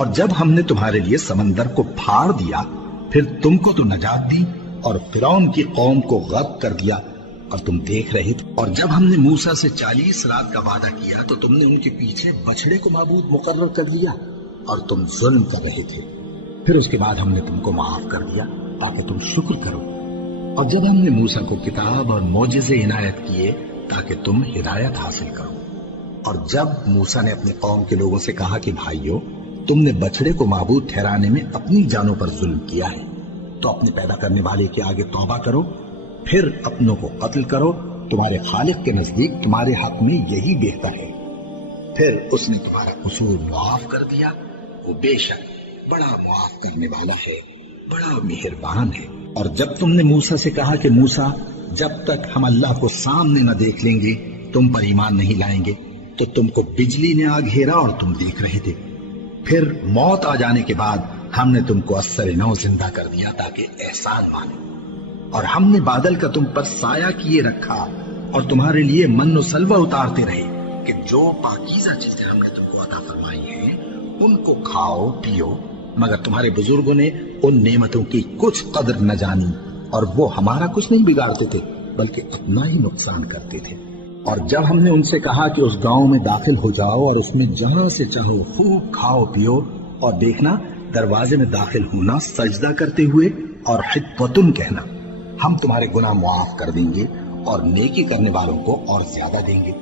اور جب ہم نے تمہارے لیے سمندر کو پھاڑ دیا پھر تم کو تو نجات دی اور فرعون کی قوم کو غرق کر دیا اور تم دیکھ رہے تھے. اور جب ہم نے موسیٰ سے 40 رات کا وعدہ کیا تو تم نے ان کے پیچھے بچڑے کو معبود مقرر کر لیا اور تم ظلم کر رہے تھے. پھر اس کے بعد ہم نے تم کو معاف کر دیا تاکہ تم شکر کرو. اور جب ہم نے موسیٰ کو کتاب اور معجزے عنایت کیے تاکہ تم ہدایت حاصل کرو. اور جب موسیٰ نے اپنی قوم کے لوگوں سے کہا کہ بھائیو تم نے بچڑے کو معبود ٹھہرانے میں اپنی جانوں پر ظلم کیا ہے تو اپنے پیدا کرنے والے کے آگے توبہ کرو پھر اپنوں کو قتل کرو. تمہارے خالق کے نزدیک تمہارے حق میں یہی بہتر ہے. پھر اس نے تمہارا قصور معاف کر دیا. وہ بے شک بڑا معاف کرنے والا ہے بڑا مہربان ہے. اور جب تم نے موسیٰ سے کہا کہ موسیٰ جب تک ہم اللہ کو سامنے نہ دیکھ لیں گے تم پر ایمان نہیں لائیں گے تو تم کو بجلی نے آ گھیرا اور تم دیکھ رہے تھے. پھر موت آ جانے کے بعد ہم نے تم کو اثر نو زندہ کر دیا تاکہ احسان مانو. اور ہم نے بادل کا تم پر سایہ کیے رکھا اور تمہارے لیے من و سلوہ اتارتے رہے کہ جو پاکیزہ چیزیں ہم نے تم کو عطا فرمائی ہیں ان کو کھاؤ پیو. مگر تمہارے بزرگوں نے ان نعمتوں کی کچھ قدر نہ جانی اور وہ ہمارا کچھ نہیں بگاڑتے تھے بلکہ اپنا ہی نقصان کرتے تھے. اور جب ہم نے ان سے کہا کہ اس گاؤں میں داخل ہو جاؤ اور اس میں جہاں سے چاہو خوب کھاؤ پیو اور دیکھنا دروازے میں داخل ہونا سجدہ کرتے ہوئے اور حطوۃ کہنا ہم تمہارے گناہ معاف کر دیں گے اور نیکی کرنے والوں کو اور زیادہ دیں گے.